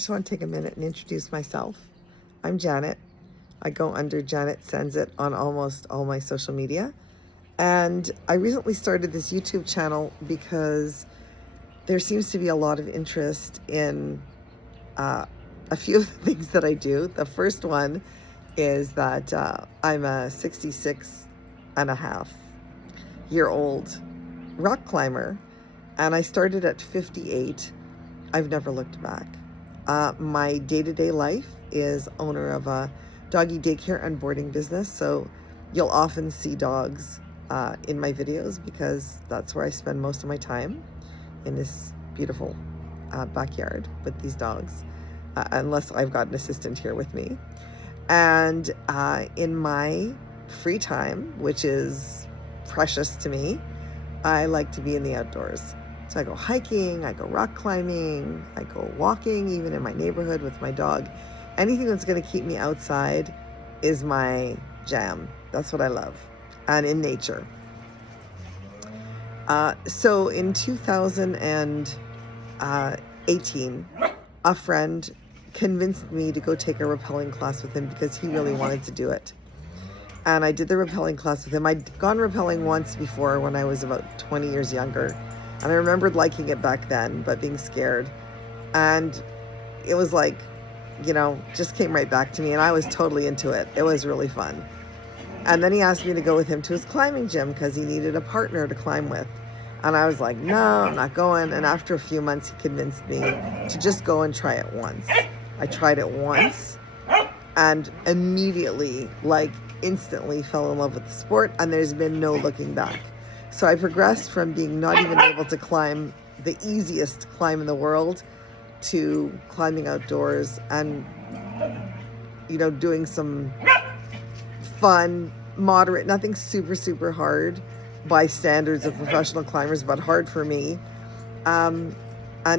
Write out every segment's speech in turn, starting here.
Just want to take a minute and introduce myself. I'm Janet. I go under Janet Sends It on almost all my social media. And I recently started this YouTube channel because there seems to be a lot of interest in a few of the things that I do. The first one is that I'm a 66-and-a-half-year-old rock climber, and I started at 58. I've never looked back. My day-to-day life is owner of a doggy daycare and boarding business, so you'll often see dogs in my videos because that's where I spend most of my time, in this beautiful backyard with these dogs, unless I've got an assistant here with me. And in my free time, which is precious to me, I like to be in the outdoors. So I go hiking, I go rock climbing, I go walking, even in my neighborhood with my dog. Anything that's going to keep me outside is my jam. That's what I love. And in nature. So in 2018, a friend convinced me to go take a rappelling class with him because he really wanted to do it. And I did the rappelling class with him. I'd gone rappelling once before when I was about 20 years younger. And I remembered liking it back then, but being scared. And it was like, just came right back to me, and I was totally into it. It was really fun. And then he asked me to go with him to his climbing gym because he needed a partner to climb with. And I was like, no, I'm not going. And after a few months, he convinced me to just go and try it once. I tried it once and immediately, instantly fell in love with the sport, and there's been no looking back. So I progressed from being not even able to climb the easiest climb in the world to climbing outdoors and, doing some fun, moderate, nothing super, super hard by standards of professional climbers, but hard for me. And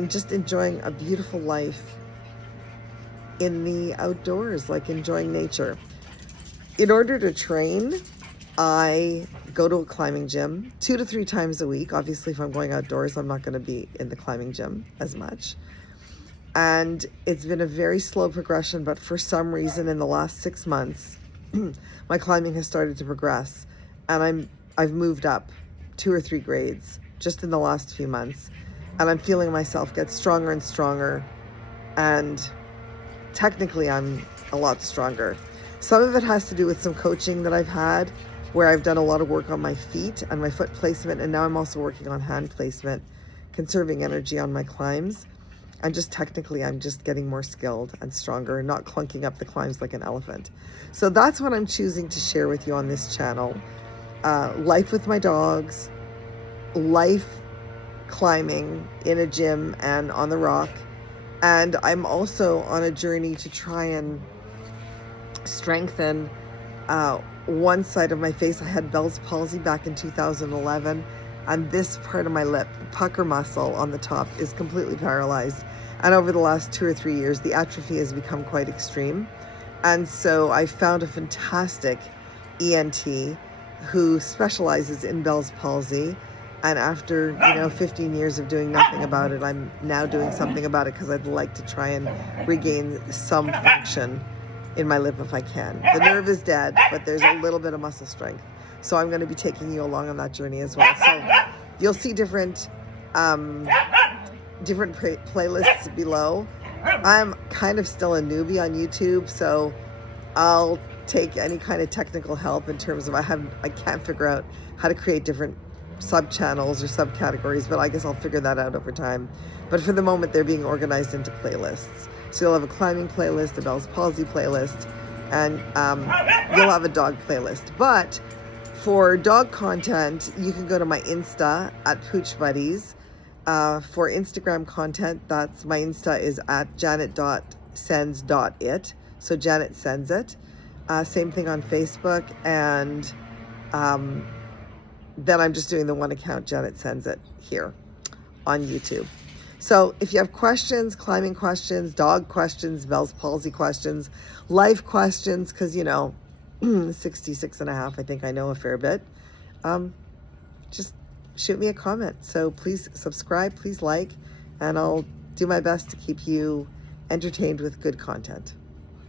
just enjoying a beautiful life in the outdoors, enjoying nature. In order to train, I go to a climbing gym 2 to 3 times a week. Obviously, if I'm going outdoors, I'm not going to be in the climbing gym as much. And it's been a very slow progression, but for some reason in the last 6 months, my climbing has started to progress. And I've moved up 2 or 3 grades just in the last few months. And I'm feeling myself get stronger and stronger. And technically, I'm a lot stronger. Some of it has to do with some coaching that I've had, where I've done a lot of work on my feet and my foot placement, and now I'm also working on hand placement, conserving energy on my climbs. And just technically, I'm just getting more skilled and stronger and not clunking up the climbs like an elephant. So that's what I'm choosing to share with you on this channel. Life with my dogs, life climbing in a gym and on the rock. And I'm also on a journey to try and strengthen one side of my face. I had Bell's palsy back in 2011, and this part of my lip, the pucker muscle on the top, is completely paralyzed. And over the last 2 or 3 years, the atrophy has become quite extreme. And so I found a fantastic ENT who specializes in Bell's palsy. And after, 15 years of doing nothing about it, I'm now doing something about it because I'd like to try and regain some function in my lip if I can. The nerve is dead, but there's a little bit of muscle strength. So I'm going to be taking you along on that journey as well. So you'll see different playlists below. I'm kind of still a newbie on YouTube, so I'll take any kind of technical help in terms of I can't figure out how to create different sub-channels or subcategories, but I guess I'll figure that out over time. But for the moment, they're being organized into playlists. So you'll have a climbing playlist, a Bell's palsy playlist, and you'll have a dog playlist. But for dog content, you can go to my Insta at Pooch Buddies. For Instagram content, that's my Insta is at janet.sends.it. So Janet Sends It. Same thing on Facebook. And then I'm just doing the one account, Janet Sends It, here on YouTube. So if you have questions, climbing questions, dog questions, Bell's palsy questions, life questions, because, 66 and a half, I think I know a fair bit, just shoot me a comment. So please subscribe, please like, and I'll do my best to keep you entertained with good content.